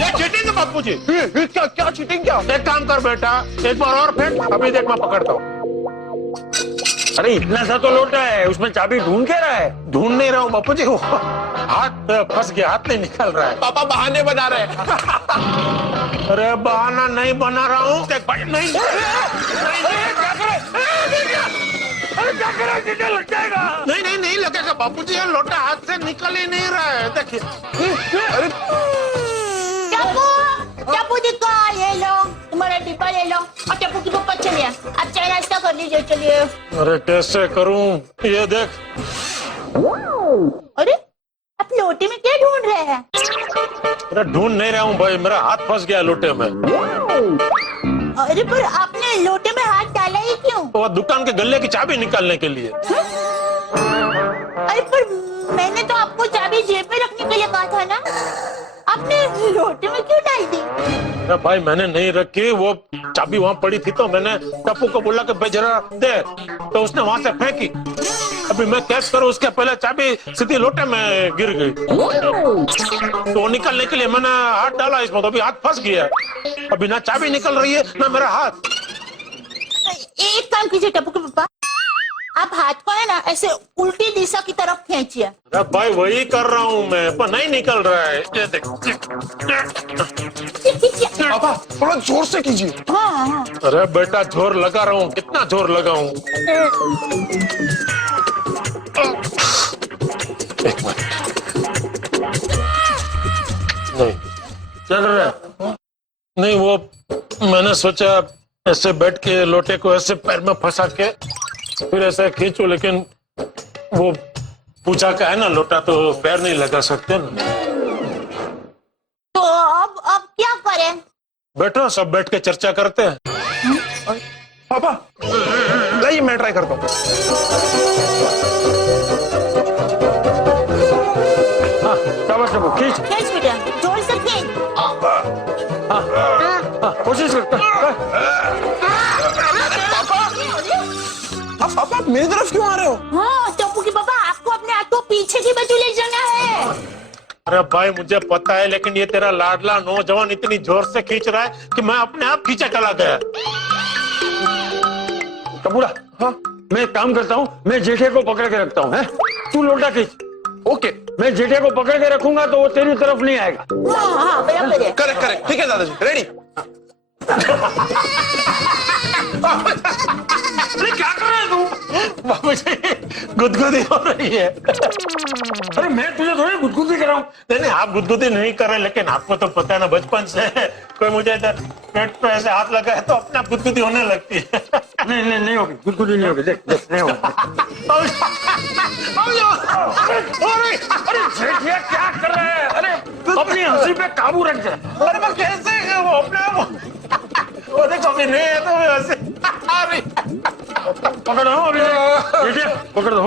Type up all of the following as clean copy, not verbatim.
ये चीटिंग है बापूजी। क्या क्या चीटिंग क्या? एक काम कर बेटा, एक बार और फेंक, अभी देख मैं पकड़ता हूँ। अरे इतना सा तो लोटा है, उसमें चाबी ढूंढ के रहा है। ढूंढ नहीं रहा हूँ बापूजी, वो हाथ फंस गया, हाथ नहीं निकल रहा है। पापा बहाने बना रहे हैं। अरे बहाना नहीं बना रहा हूँ। देख भाई, नहीं लग जाएगा। नहीं लगेगा बापूजी, ये लोटा हाथ से निकल ही नहीं रहा है, देखिए। अरे टप्पू दिखा, ये लो तुम्हारा डिब्बा ले लो और टप्पू की पप्पा चलिए, आप चाय नाश्ता कर लीजिए, चलिए। अरे कैसे करूं, ये देख। अरे आप लोटे में क्या ढूंढ रहे हैं? अरे ढूंढ नहीं रहा हूँ भाई, मेरा हाथ फंस गया लोटे में। अरे पर आपने लोटे में हाथ डाला ही क्यों? वो दुकान के गल्ले की चाबी निकालने के लिए। अरे पर मैंने तो आपको चाबी जेब में रखने के लिए कहा था ना, आपने लोटे में क्यों डाल दी? अरे भाई मैंने नहीं रखी, वो चाबी वहाँ पड़ी थी तो मैंने टप्पू को बोला कि भाई जरा दे, तो उसने वहां से फेंकी। अभी मैं कैच करूं उसके पहले चाबी सीधी लोटे में गिर गई, तो निकलने के लिए मैंने हाथ डाला इसमें, तो अभी हाथ फंस गया। अभी ना चाबी निकल रही है ना मेरा हाथ। एक काम कीजिए टप्पू के पापा, आप हाथ को है ना ऐसे उल्टी दिशा की तरफ खींचिए। अरे भाई वही कर रहा हूँ मैं, पर नहीं निकल रहा है, ये देख। पापा थोड़ा जोर से कीजिए। हाँ। अरे बेटा जोर लगा रहा हूँ, कितना जोर लगाऊं? एक मिनट, नहीं चल रहा है। नहीं, वो मैंने सोचा ऐसे बैठ के लोटे को ऐसे पैर में फंसा के फिर ऐसे खींचू, लेकिन वो पूजा का है ना लोटा, तो पैर नहीं लगा सकते ना। तो अब क्या करें? बैठो, सब बैठ के चर्चा करते हैं। पापा लाइए मैं ट्राई करता हूँ। हाँ शाबाश टप्पू, खींच। खींच बेटा, जोर से खींच। हाँ कोशिश कर। पापा आप मेरी तरफ क्यों आ रहे हो? हाँ टप्पू की पापा, आपको अपने हाथ को पीछे की बाजू ले जाना है। अरे भाई मुझे पता है, लेकिन ये तेरा लाडला नौजवान इतनी जोर से खींच रहा है कि मैं अपने आप खींचा चला गया। टप्पूड़ा, हाँ मैं एक काम करता हूँ, मैं जेठे को पकड़ के रखता हूँ, तू लोटा खींच। ओके मैं जेठे को पकड़ के रखूंगा तो वो तेरी तरफ नहीं आएगा। हाँ बराबर है। करेक्ट करेक्ट, ठीक है दादाजी, रेडी। अरे क्या कर रहे तू? बाबूजी गुदगुदी हो रही है। अरे मैं तुझे थोड़ी गुदगुदी कर रहा हूँ। नहीं आप गुदगुदी नहीं कर रहे, लेकिन आपको तो पता है ना बचपन से कोई मुझे इधर पेट पे ऐसे हाथ लगा है तो अपने आप गुदगुदी होने लगती है। नहीं होगी, गुदगुदी नहीं होगी, देख नहीं होगी। अरे जेठिया क्या कर रहा है? अरे अपनी हंसी पे काबू रख जा। अरे मैं कैसे है वो अपने आप, वो देखो अभी नहीं है तो मैं वैसे। अरे पकड़ दो अभी, जेठिया पकड़ दो।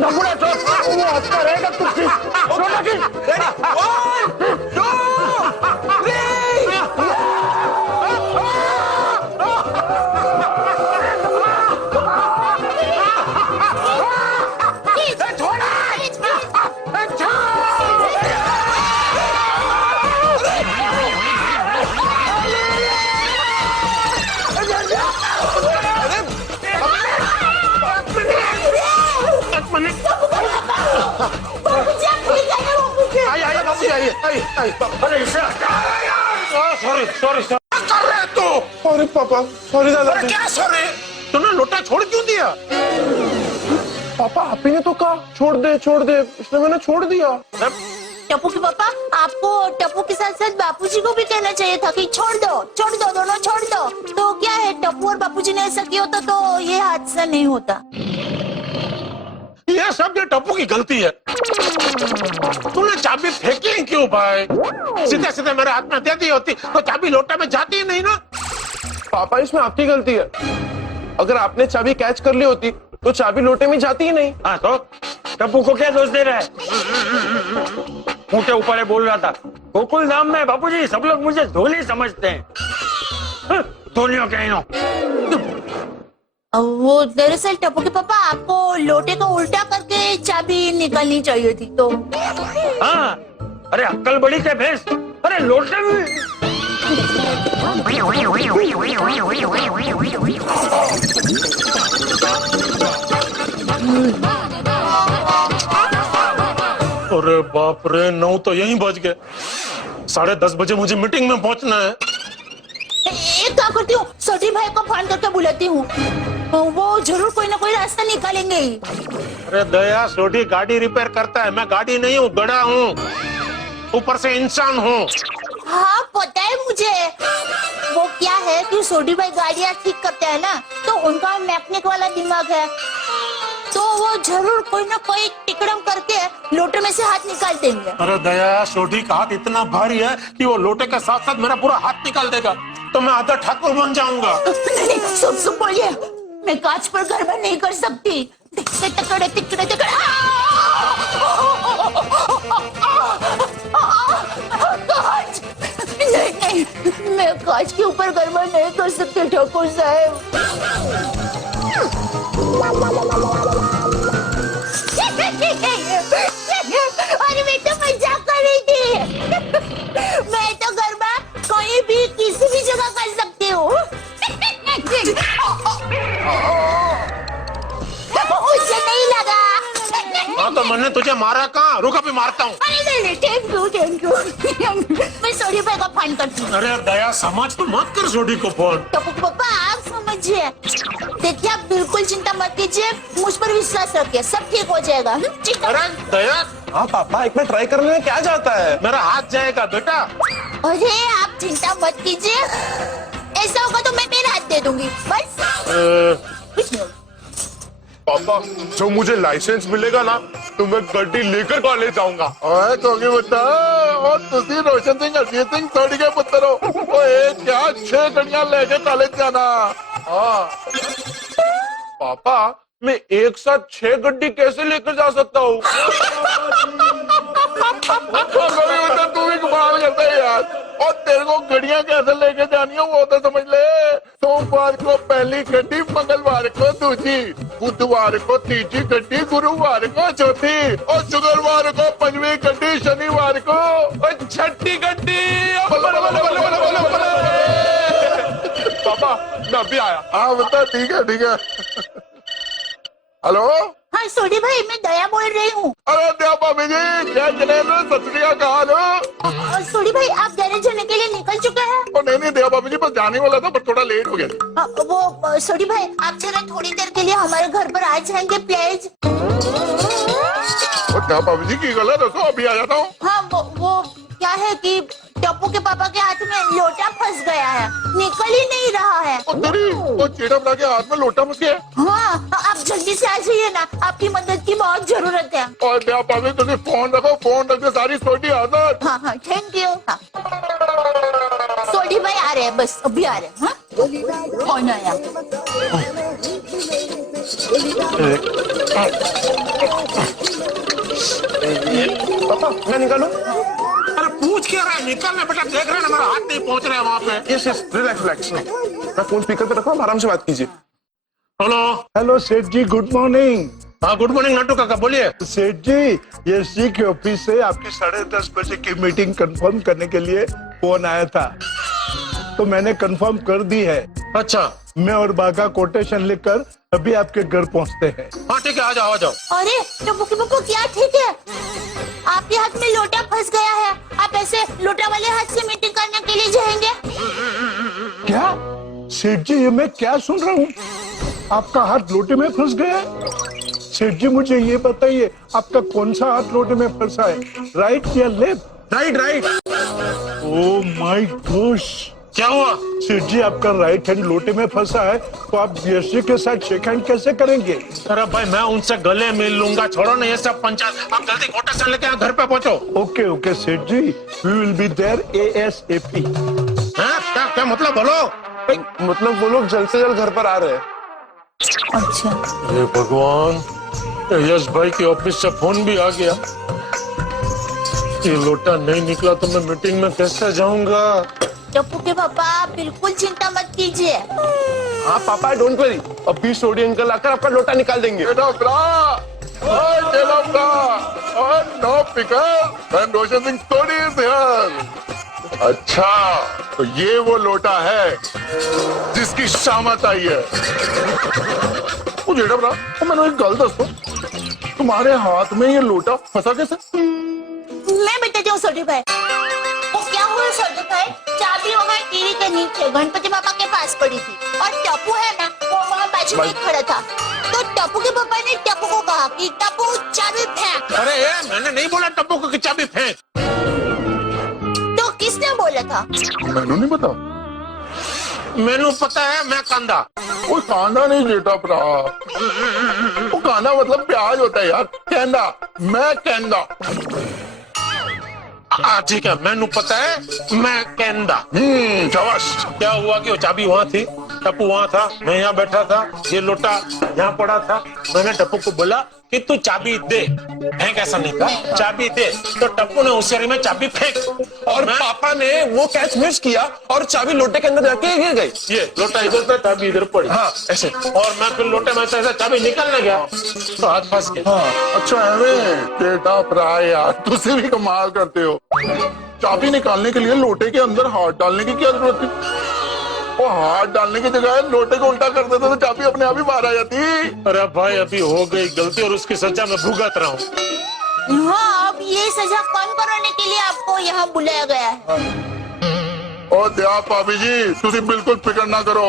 टप्पूड़ा तो वो हंसता रहेगा, तू लोटा खींच। सॉरी कर रहे तो। अरे पापा सॉरी दादाजी। क्या सॉरी? तूने लोटा छोड़ क्यों दिया? पापा आप ही ने तो कहा छोड़ दे, इसलिए मैंने छोड़ दिया। टप्पू के पापा, आपको टप्पू के साथ साथ बापूजी को भी कहना चाहिए था कि छोड़ दो दोनों छोड़ दो। तो क्या है, टप्पू और बापूजी ने ऐसा किया होता तो ये हादसा नहीं होता। ये सब ये टप्पू की गलती है। तूने चाबी फेंकी क्यों भाई? सीधे सीधे मेरे हाथ में दे दी होती तो चाबी लोटे में जाती ही नहीं ना। पापा इसमें आपकी गलती है, अगर आपने चाबी कैच कर ली होती तो चाबी लोटे में जाती ही नहीं। हाँ तो टप्पू को क्या दोष दे रहा है? मुझे ऊपर बोल रहा था गोकुल धाम में बापूजी सब लोग मुझे धोनी समझते हैं। धोनियों के इनो। वो दरअसल टप्पू के पापा, आपको लोटे को उल्टा करके चाबी निकालनी चाहिए थी तो। हाँ, अरे अक्कल बड़ी क्या भैंस, अरे लोटे में। अरे बाप रे, 9 तो यहीं बज गए। 10:30 बजे मुझे मीटिंग में पहुंचना है। एक क्या करती हूँ, छोटी भाई को फोन करके बुलाती हूँ, वो जरूर कोई ना कोई रास्ता निकालेंगे ही। अरे दया, सोडी गाड़ी रिपेयर करता है, मैं गाड़ी नहीं हूँ, गधा हूँ, ऊपर से इंसान हूँ। हाँ पता है मुझे। वो क्या है कि सोडी भाई गाड़ियाँ ठीक करते हैं ना, तो उनका मैकेनिक वाला दिमाग है, तो वो जरूर कोई ना कोई टिकड़म करके लोटे में से हाथ निकाल देंगे। अरे दया, सोडी का हाथ इतना भारी है कि वो लोटे के साथ साथ मेरा पूरा हाथ निकाल देगा, तो मैं आधा ठाकुर बन जाऊंगा। नहीं, सुन बोलिए, मैं कांच पर गड़बड़ नहीं कर सकती। टिकड़े टिकड़े टिकड़े, कांच, नहीं, मैं कांच के ऊपर गड़बड़ नहीं कर सकती ठाकुर साहब। अरे मैं तो मजाक कर रही थी। मैं तो गरबा कहीं भी किसी भी जगह कर सकती हूँ। मुझे नहीं लगा। हाँ तो मैंने तुझे मारा कहाँ, रुक अभी मारता हूँ। अरे नहीं, थैंक यू। मैं सोडी भाई को फोन करती हूँ। अरे दया, समझ तो मत कर सोडी को फोन। टप्पू पापा आप समझिए, देखिए आप बिल्कुल चिंता मत कीजिए, मुझ पर विश्वास रखिए, सब ठीक हो जाएगा। अरे दया, हाँ पापा, एक बार ट्राई करने में क्या जाता है। मेरा हाथ जाएगा बेटा। अरे आप चिंता मत कीजिए, ऐसा होगा तो मैं मेरा हाथ दे दूंगी बस। कुछ नहीं। पापा, जो मुझे लाइसेंस मिलेगा ना, तो मैं गड्डी लेकर कॉलेज जाऊंगा। ओए कोगी पुत्र, और तुसी रोशन सिंह अजीत सिंह थोड़ी के पुत्र हो। ओए क्या 6 गड्डियां लेके कॉलेज जाना। हाँ पापा, मैं एक साथ 6 गड्डी कैसे लेकर जा सकता हूँ? तू भी कमाल करता है यार। और तेरे को गड्डियां कैसे लेके जानी है वो तो समझ ले। सोमवार को पहली गड्डी, मंगलवार को दूसरी, बुधवार को तीसरी गड्डी, गुरुवार को चौथी, और शुक्रवार को 5वीं गड्डी, शनिवार को और 6ठी गड्डी। पापा मैं अभी आया। हाँ बता, ठीक है। हेलो, हाँ सोडी भाई, मैं दया बोल रही हूँ। अरे दया भाभी जी, क्या जनेन्द्र सत्रिया कहा लो। सोडी भाई, आप गैरेज जाने के लिए निकल चुके हैं? नहीं दया भाभी जी, बस जाने वाला था, पर थोड़ा लेट हो गया। वो सोडी भाई, आप जरा थोड़ी देर के लिए हमारे घर पर आ जाएंगे प्लीज। दया भाभी जी की गलत है, तो अभी आ जाता हूँ। हाँ वो क्या है कि टप्पू के पापा के हाथ में लोटा फंस गया है, निकल ही नहीं रहा है। तेरी वो चेटा बना के हाथ में लोटा फंस गया। हाँ, आप जल्दी से आ जाइए ना, आपकी मदद की बहुत जरूरत है। और दया भाभी, तुझे फोन रखो, फोन रख दे, सारी सोटी आदत। हाँ थैंक यू। हाँ। सोडी भाई आ रहे हैं, बस अभी आ रहे हैं। हाँ? कौन आया? पापा मैं निकालूं? अरे पूछ क्या रहा है, निकलना बेटा, देख रहे हैं ना मेरा हाथ नहीं पहुंच रहा है वहाँ पे। Yes relax. मैं फोन स्पीकर पे रखा हूँ, आराम से बात कीजिए। हेलो। हेलो सेठ जी, गुड मॉर्निंग। हाँ गुड मॉर्निंग नट्टू काका, बोलिए। सेठ जी, यस जी के ऑफिस से आपकी 10:30 बजे की मीटिंग कंफर्म करने के लिए फोन आया था, तो मैंने कंफर्म कर दी है। अच्छा, मैं और बागा कोटेशन लेकर अभी आपके घर पहुंचते हैं। हाँ ठीक है, आ जाओ। अरे टप्पू के पापा, क्या ठीक है? आपके हाथ में लोटा फंस गया है, आप ऐसे लोटा वाले हाथ से मीटिंग करने के लिए जाएंगे? क्या सेठ जी, ये मैं क्या सुन रहा हूँ? आपका हाथ लोटे में फंस गया है? सेठ जी मुझे ये बताइए, आपका कौन सा हाथ लोटे में फंसा है, राइट या left? Right. Oh my gosh, क्या हुआ? सेठ जी आपका राइट हैंड लोटे में फंसा है, तो आप यशी के साथ शेक हैंड कैसे करेंगे? अरे भाई, मैं उनसे गले मिल लूंगा, छोड़ो ना ये सब पंचायत, आप जल्दी कोटेशन लेके यहाँ घर पे पहुंचो। Okay Seth ji, we will be there ASAP। क्या मतलब, बोलो। मतलब वो लोग जल्द से जल्द घर पर आ रहे हैं। अच्छा, हे भगवान, यश भाई के ऑफिस से फोन भी आ गया। ये लोटा नहीं निकला तो मैं मीटिंग में कैसे जाऊंगा? टप्पू के पापा, आप बिल्कुल चिंता मत कीजिए, हाँ पापा डोंट वरी, अभी सोडी अंकल आकर आपका लोटा निकाल देंगे। Get up, brah! Oh, get up, brah! Oh, no pickle! And Roshan Singh Sodhi is here! अच्छा, तो ये वो लोटा है जिसकी शामत आई है। ओ जेठा ब्रा, ओ मैंने एक गल दसो, तुम्हारे हाथ में ये लोटा फंसा कैसे? मैं बताती हूँ छोटे भाई। वो क्या हुआ छोटे भाई, चाबी वहाँ टीवी के नीचे गणपति बाबा के पास पड़ी थी और टप्पू है ना, वो वहाँ बाजू में खड़ा था। तो टप्पू के पापा ने टप्पू को कहा कि टप्पू चाबी फेंक। अरे ये मैंने नहीं बोला टप्पू को कि चाबी फेंक। तो किसने बोला था? मैंने नहीं पता। मैनू पता है, मैं कांदा। कोई कांदा नहीं जेठा ब्रा, वो कांदा मतलब प्याज होता है यार। कहंदा, मैं कहंदा। ठीक है, मैनू पता है, मैं कहंदा। शाबाश। क्या हुआ कि वो चाबी वहाँ थी, टप्पू वहाँ था, मैं यहाँ बैठा था, ये लोटा यहाँ पड़ा था। मैंने टप्पू को बोला कि तू चाबी दे, फेंक ऐसा नहीं कहा, चाबी दे। तो टप्पू ने होशियारी में चाबी फेंक और पापा ने वो कैच मिस किया और चाबी लोटे के अंदर जाके गिर गई। ये लोटा इधर था, चाबी इधर पड़ी। हाँ ऐसे। और मैं फिर लोटे में से ऐसे चाबी निकालने गया तो हाथ फंस गया। हाँ, अच्छा है बेटा ब्रा यार, तुझसे भी कमाल करते हो। चाबी निकालने के लिए लोटे के अंदर हाथ डालने की क्या जरूरत थी? वो हाथ डालने की जगह लोटे को उल्टा कर देते तो चाबी अपने आप ही बाहर आ जाती। अरे भाई अभी हो गई गलती और उसकी सजा मैं भुगत रहा हूँ। हाँ, अब ये सजा कम कराने के लिए आपको यहाँ बुलाया गया है। ओ दया भाभी जी, तुझे बिल्कुल फिक्र ना करो।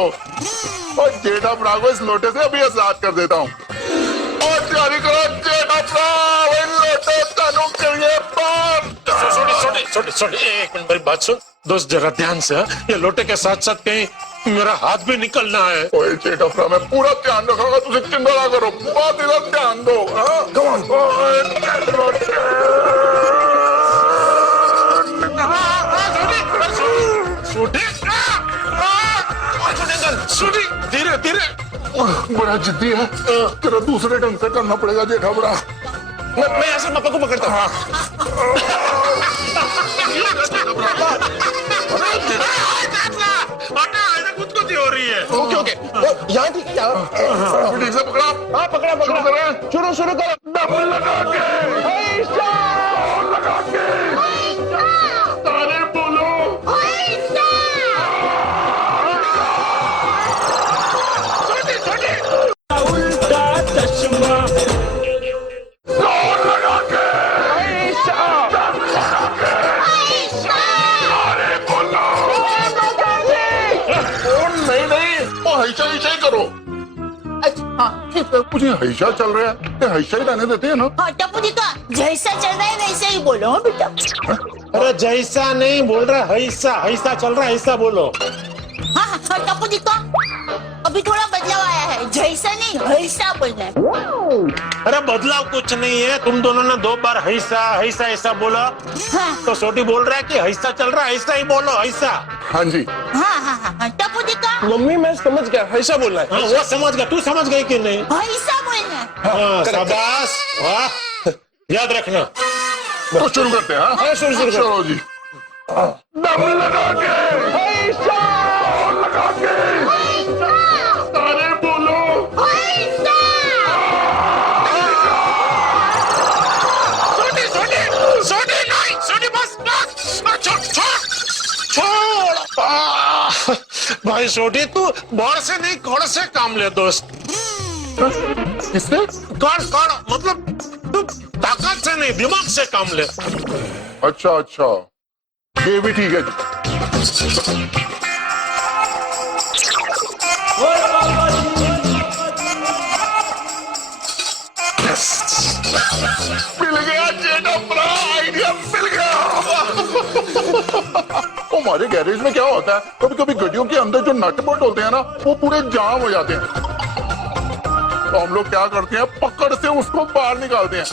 और जेठा ब्रा को इस लोटे से अभी आजाद कर देता हूँ। और तैयारी करो जेठा ब्रा, लोटे तनु के लिए बाहर। छोटे एक मिनट मेरी बात सुन दोस्त, जरा ध्यान से। ये लोटे के साथ साथ कहीं मेरा हाथ भी निकलना है। ओए जेठा ब्रा, मैं पूरा ध्यान रखूंगा, तुझे चिंता ना करो, बहुत इधर ध्यान दो। Come on. धीरे धीरे। बड़ा जिद्दी है, तेरा दूसरे ढंग से करना पड़ेगा जेठा ब्रा। मैं ऐसे पापा को पकड़ता हूँ। खुद को हो रही है। ओके ओके, यहाँ ठीक है। ठीक से पकड़ा। हाँ पकड़ा शुरू पकड़ा, करें। शुरू करो। डबल लगा के, और लगा के, तारे बोलो। उल्टा चश्मा। और लगा के, तारे बोलो। ओ नहीं नहीं, वो हैशा ही करो। अच्छा हाँ ठीक है। मुझे हैशा चल रहा है, ये हैशा ही रहने देते हैं ना। हाँ टप्पू जी का जैसा चल रहा है वैसे ही बोलो हाँ, बेटा। अरे जैसा नहीं बोल रहा, हैसा हैसा चल रहा है, ऐसा बोलो। हाँ हाँ टप्पू जी का अभी थोड़ा बदलाव आया है, जैसा नहीं ऐसा बोलना है। अरे बदलाव कुछ नहीं है, तुम दोनों ने 2 बार हैसा हैसा ऐसा बोला। हाँ तो छोटी बोल रहा है कि हैसा चल रहा है, ऐसा ही बोलो, ऐसा। हाँ जी। हाँ हाँ हाँ टप्पू जी का मम्मी मैं समझ गया, ऐसा बोलना है। हाँ वो समझ गया, तू समझ गई कि नहीं? ऐसा बोलना है। हाँ शाबाश, वाह, याद रखना। तो शुरू करते हैं। हाँ शुरू करो। चलो जी। डबल लगा के, और लगा के, तारे बोलो। छोटी नहीं, छोटी बस छोड़। भाई छोटी तू बड़ से नहीं कड़ से काम ले दोस्त। किससे? कड़ मतलब तू ताकत से नहीं, दिमाग से काम ले। अच्छा अच्छा, ये भी ठीक है जी। मिल गया जेठा ब्रा, आइडिया मिल गया। हमारे गैरेज में क्या होता है, कभी कभी गाड़ियों के अंदर जो नट बोल्ट होते हैं ना, वो पूरे जाम हो जाते हैं। तो हम लोग क्या करते हैं, पकड़ से उसको बाहर निकालते हैं।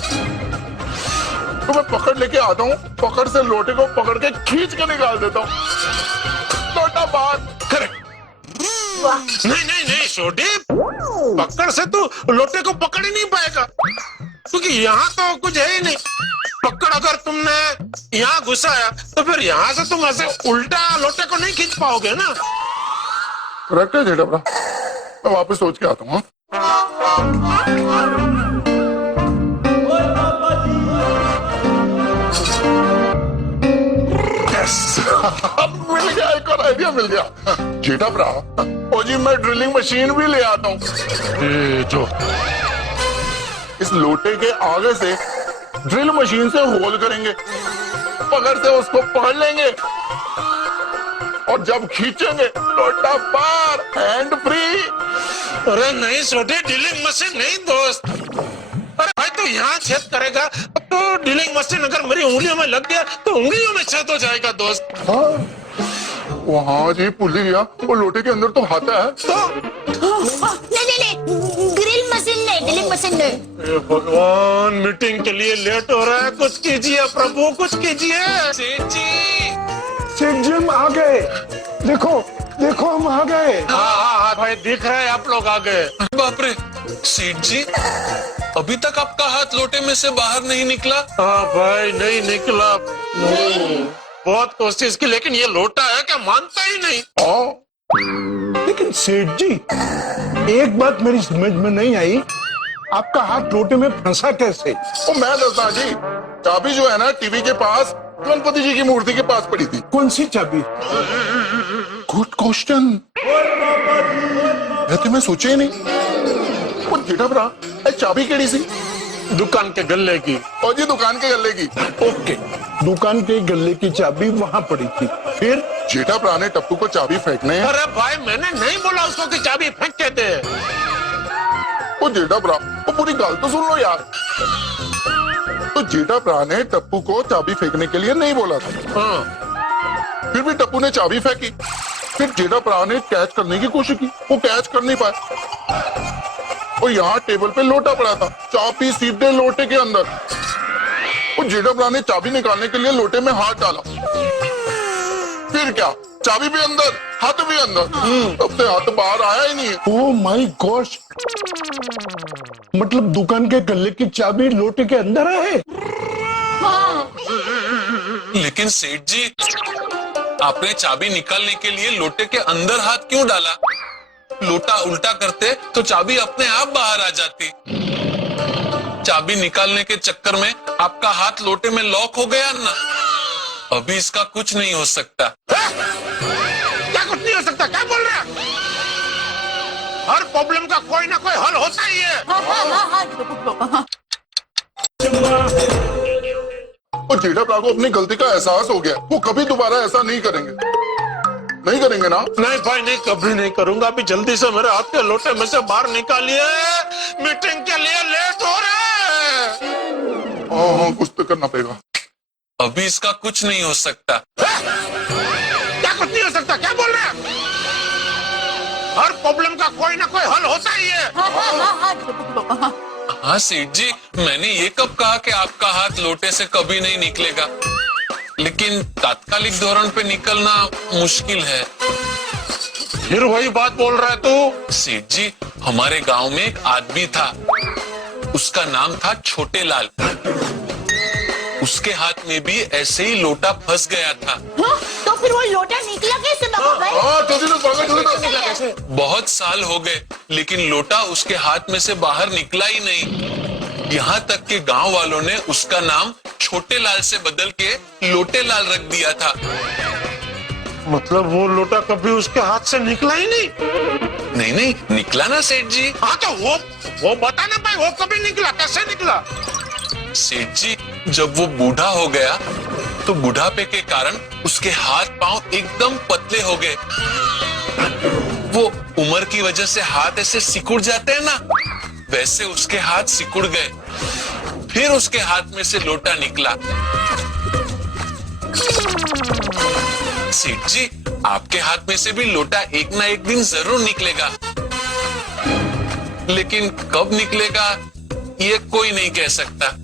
तो मैं पकड़ लेके आता हूँ, पकड़ से लोटे को पकड़ के खींच के निकाल देता हूँ, लोटा बाहर। करेक्ट। नहीं छोटी, पकड़ से तू लोटे को पकड़ ही नहीं पाएगा, क्योंकि यहाँ तो कुछ है ही नहीं। पकड़ अगर तुमने यहाँ घुसाया तो फिर यहाँ से तुम ऐसे उल्टा लोटे को नहीं खींच पाओगे ना। रख के जेठा भरा, मैं वापस सोच के आता हूँ। मिल गया, एक और आइडिया मिल गया। जेठा भरा, ओ जी मैं ड्रिलिंग मशीन भी ले आता हूँ। जो इस लोटे के आगे से ड्रिल मशीन से होल करेंगे, पकड़ से उसको पकड़ लेंगे और जब खींचेंगे लोटा पार, हैंड फ्री। अरे नहीं छोटे, ड्रिलिंग मशीन नहीं दोस्त। अरे भाई तो यहाँ छेद करेगा तो ड्रिलिंग मशीन अगर मेरी उंगलियों में लग गया तो उंगलियों में छेद हो जाएगा दोस्त। वहाँ जी भूल ही गया, वो लोटे के अंदर तो हाथा है। नहीं, ग्रिल मशीन नहीं, ड्रिलिंग मशीन नहीं। हे भगवान, मीटिंग के लिए लेट हो रहा है, कुछ कीजिए प्रभु, कुछ कीजिए। सेठ जी हम आ गए, देखो देखो हम आ गए। हाँ भाई दिख रहा है आप लोग आ गए। बाप रे सेठ जी, अभी तक आपका हाथ लोटे में से बाहर नहीं निकला। हाँ भाई नहीं निकला, बहुत कोशिश की लेकिन ये लोटा है क्या मानता ही नहीं। लेकिन सेठ जी एक बात मेरी समझ में नहीं आई, आपका हाथ लोटे में फंसा कैसे? वो मैं दसता जी, चाबी जो है ना टीवी के पास गणपति जी की मूर्ति के पास पड़ी थी। कौन सी चाबी? गुड क्वेश्चन, वैसे मैं सोचे ही नहीं। वो जेठा भरा, चाबी केड़ी सी? दुकान के गल्ले की। और जी दुकान के गल्ले की। ओके, दुकान के गले की चाबी वहाँ पड़ी थी, फिर? जेठा भरा ने टप्पू को चाबी फेंकने। अरे भाई मैंने नहीं बोला उसको कि चाबी फेंक के दे। वो जेठा भरा, वो पूरी गल तो सुन लो यार। तो जेठा भरा ने टप्पू को चाबी फेंकने के लिए नहीं बोला था। हाँ। फिर भी टप्पू ने चाबी फेंकी। फिर जेठा भरा ने कैच करने की कोशिश की, वो कैच कर नहीं पाए। और यहाँ टेबल पे लोटा पड़ा था, चाबी सीधे लोटे के अंदर। और जेठा भरा ने चाबी निकालने के लिए लोटे में हाथ डाला। फिर क्या, चाबी भी अंदर, हाथ भी अंदर। तब से हाथ बाहर आया ही नहीं। ओह माय गॉड, मतलब दुकान के गले की चाबी लोटे के अंदर है? लेकिन सेठ जी, आपने चाबी निकालने के लिए लोटे के अंदर हाथ क्यों डाला? लोटा उल्टा करते तो चाबी अपने आप बाहर आ जाती। चाबी निकालने के चक्कर में आपका हाथ लोटे में लॉक हो गया ना। अभी इसका कुछ नहीं हो सकता। क्या कुछ नहीं हो सकता, क्या बोल रहे हैं? हर प्रॉब्लम का कोई ना कोई हल होता ही है। और जेठा भरा को अपनी गलती का एहसास हो गया, वो कभी दोबारा ऐसा नहीं करेंगे। नहीं करेंगे ना? नहीं भाई नहीं, कभी नहीं करूंगा। अभी जल्दी से मेरे हाथ के लोटे में से बाहर निकालिए, मीटिंग के लिए लेट हो रहा है। हाँ, कुछ तो करना पड़ेगा। अभी इसका कुछ नहीं हो सकता। क्या कुछ नहीं हो सकता, क्या बोल रहे हैं? हर प्रॉब्लम का कोई ना कोई हल होता ही है। हाँ सेठ जी, मैंने ये कब कहा कि आपका हाथ लोटे से कभी नहीं निकलेगा? लेकिन तात्कालिक धोरण पे निकलना मुश्किल है। फिर वही बात बोल रहा है तू? सेठ जी, हमारे गांव में एक आदमी था, उसका नाम था छोटे लाल। उसके हाथ में भी ऐसे ही लोटा फंस गया था। तो फिर वो लोटा निकला कैसे बाबा भाई? बहुत साल हो गए लेकिन लोटा उसके हाथ में से बाहर निकला ही नहीं। यहाँ तक कि गांव वालों ने उसका नाम छोटे लाल से बदल के लोटे लाल रख दिया था। मतलब वो लोटा कभी उसके हाथ से निकला ही नहीं? नहीं नहीं, निकला ना सेठ जी। हाँ तो वो बता ना भाई, वो कभी निकला, कैसे निकला? सेठ जी, जब वो बूढ़ा हो गया तो बुढ़ापे के कारण उसके हाथ पांव एकदम पतले हो गए। वो उम्र की वजह से हाथ ऐसे सिकुड़ जाते हैं ना, वैसे उसके हाथ सिकुड़ गए। फिर उसके हाथ में से लोटा निकला। सेठ जी, आपके हाथ में से भी लोटा एक ना एक दिन जरूर निकलेगा, लेकिन कब निकलेगा ये कोई नहीं कह सकता।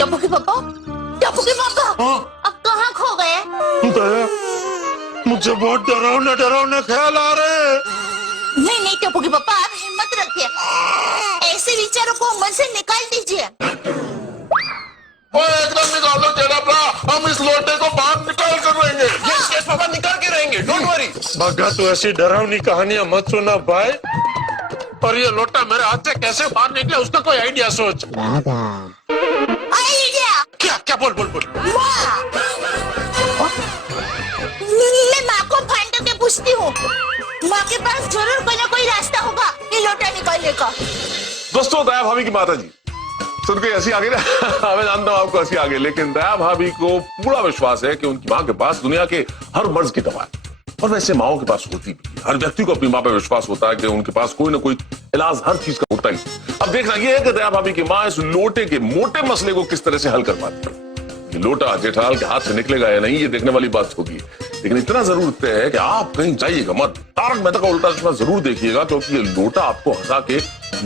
टप्पू के पापा, टप्पू के पापा, अब कहाँ खो गए? दया, मुझे बहुत डरावने डरावने ख्याल आ रहे हैं। नहीं नहीं टप्पू के पापा, आप हिम्मत रखिए, ऐसे विचारों को मन से निकाल दीजिए। ओ एकदम निकाल दो टेढ़ा, हम इस लोटे को बाहर निकाल कर रहेंगे। यस यस पापा, निकाल के रहेंगे, डोंट वरी। भगा तू ऐसी डरावनी कहानियां मत सुना भाई। और ये लोटा मेरे हाथ से कैसे बाहर निकले उसका कोई आइडिया सोच। आइडिया, क्या क्या बोल बोल बोल। वाह! मैं माँ को फोन करके पूछती हूँ, माँ के पास जरूर कोई ना कोई रास्ता होगा ये लोटा निकालने का। दोस्तों, दया भाभी की माता जी सुन के ऐसी आ गई ना। मैं जानता हूँ आपको ऐसी आ गई, लेकिन दया भाभी को पूरा विश्वास है कि उनकी माँ के पास दुनिया के हर मर्ज की दवा है। और वैसे माओ के पास होती भी है। हर व्यक्ति को अपनी माँ पे विश्वास होता है कि उनके पास कोई ना कोई इलाज हर चीज का होता ही। अब देखना ये है कि दया भाभी की माँ इस लोटे के मोटे मसले को किस तरह से हल कर पाती है। ये लोटा जेठालाल के हाथ से निकलेगा या नहीं, ये देखने वाली बात होगी। लेकिन इतना जरूर तय है कि आप कहीं जाइएगा मत, तारक मेहता का उल्टा चश्मा जरूर देखिएगा, क्योंकि ये लोटा आपको हंसा के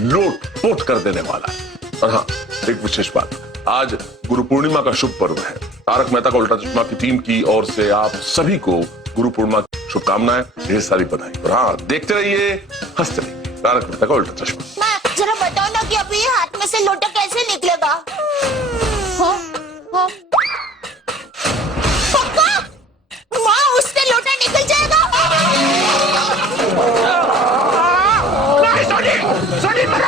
लोट पोट कर देने वाला है। और हाँ, एक विशेष बात, आज गुरु पूर्णिमा का शुभ पर्व है। तारक मेहता का उल्टा चश्मा की टीम की ओर से आप सभी को गुरु पूर्णिमा की शुभकामनाएं, ढेर सारी बधाई। और हाँ, देखते रहिए, हंसते रहिए। तारक मेहता का उल्टा चश्मा। माँ जरा बताओ ना कि अभी ये हाथ में से लोटा कैसे निकलेगा? हाँ? हाँ? पक्का? माँ उससे लोटा निकल जाएगा? नहीं सोनी, सोनी मत